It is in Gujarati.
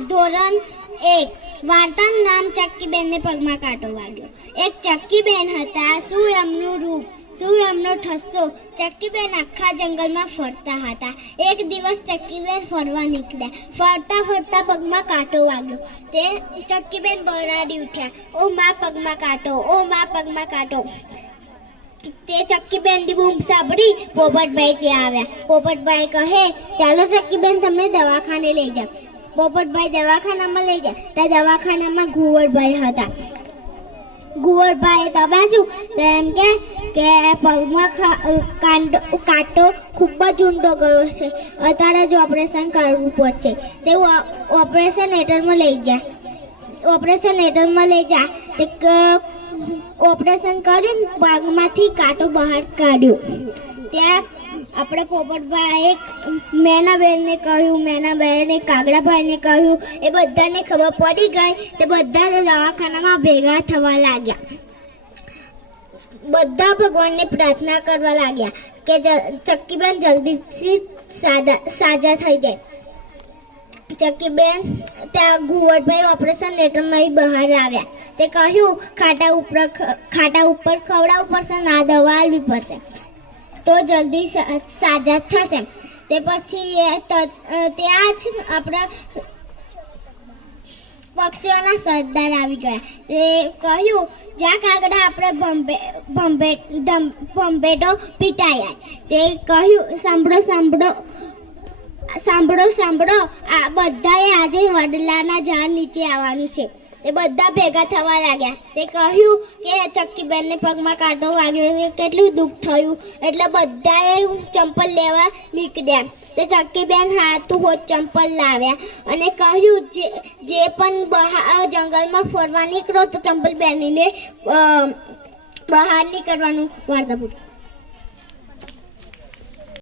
ધોરણ એક. વાર્તાનું નામ ચક્કીબેનને પગમાં કાંટો વાગ્યો. એક ચક્કીબેન હતા, શું રૂપ, શું ઠસ્સો? ચક્કીબેન આખા જંગલમાં ફરતા હતા. એક દિવસ ચક્કીબેન ફરવા નીકળ્યા. ફરતા ફરતા પગમાં કાંટો વાગ્યો. તે ચક્કીબેન બરાડી ઉઠ્યા. ઓ મા, પગમાં કાંટો, ઓ મા, પગમાં કાંટો. તે ચક્કીબેનની બૂમ સાંભળી પોપટભાઈ ત્યાં આવ્યા. પોપટભાઈ કહે, ચાલો ચક્કીબેન, તમને દવાખાને લઈ જાવ પોપટભાઈ દવાખાનામાં લઈ ગયા. ત્યાં દવાખાનામાં ઘુવરભાઈ હતા. ઘુવરભાઈએ તપાસ્યું એમ કે કે પગમાં કાંટો કાંટો ખૂબ જ ઊંડો ગયો છે. અત્યારે જ ઓપરેશન કરવું પડશે. તેઓ ઓપરેશન હેઠળમાં લઈ ગયા. ઓપરેશન હેઠળમાં લઈ જા તે ઓપરેશન કર્યું પગમાંથી કાંટો બહાર કાઢ્યો. ત્યાં આપણે પોપટભાઈ મેનાબેનને કહ્યું મેનાબેને કાગડાભાઈને કહ્યું, એ બધાને ખબર પડી ગઈ તે બધા દવાખાનામાં ભેગા થવા લાગ્યા. બધા ભગવાનને પ્રાર્થના કરવા લાગ્યા કે ચક્કીબેન જલ્દીથી સાજા થઈ જાય. ચક્કીબેન ત્યાં ઘુવડભાઈ ઓપરેશન થિયેટરમાં બહાર આવ્યા. તે કહ્યું, ખાટા ઉપર ખાટા ઉપર ખવડાવવું પડશે ના, દવા આપવી પડશે. તો જલ્દી સાજા થશે. તે પછી એ ત્યાં જ આપણા પક્ષીઓના સરદાર આવી ગયા. તે કહ્યું, જ્યાં કાગડા આપણે ભંભે ભંભે ભંભેટો પીટાયા. તે કહ્યું, સાંભળો સાંભળો સાંભળો સાંભળો, આ બધાએ આજે વડલાના ઝાડ નીચે આવવાનું છે. તે બધા ભેગા થવા લાગ્યા. તે કહ્યું કે ચક્કીબેનને પગમાં કાંટો વાગ્યો કેટલું દુઃખ થયું. એટલે બધાએ ચંપલ લેવા નીકળ્યા. તે ચક્કીબેન હાથું હોત ચંપલ લાવ્યા અને કહ્યું, જે જે પણ બહાર જંગલમાં ફરવા નીકળો તો ચંપલ પહેરીને બહાર નીકળવાનું વાર્તા પૂરી